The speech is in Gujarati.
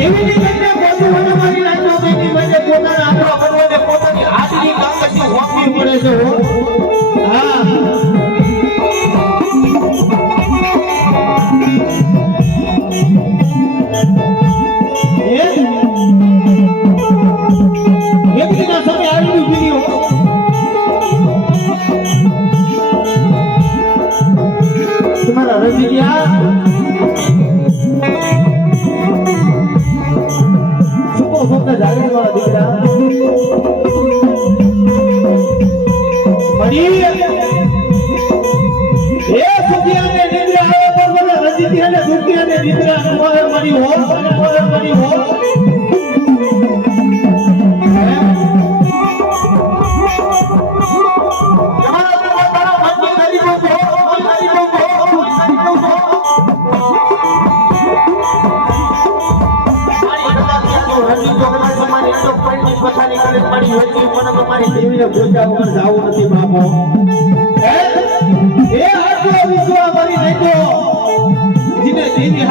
દેવીની કન્યા પોતે વનમારી નાખ્યો તેની વચ્ચે પોતાના આપણા બનવાને પોતાની હાથની કાકડી હોપી પડે છે હો હા એકદીના સમય આવી વિડિયો તમારા રજીયા સુપર જાગૃત વાળા દીકરા મળી એ સુખિયાને નિદ્રા આવે તો મને રજીયાને દુખિયાને નિદ્રા મોહર મળી હો મોહર મળી હો તમારી દેવીને પૂજા ઉપર જાવું નથી બાપો એ આટલો વિશ્વાસ મારી નાખ્યો જીને દેવી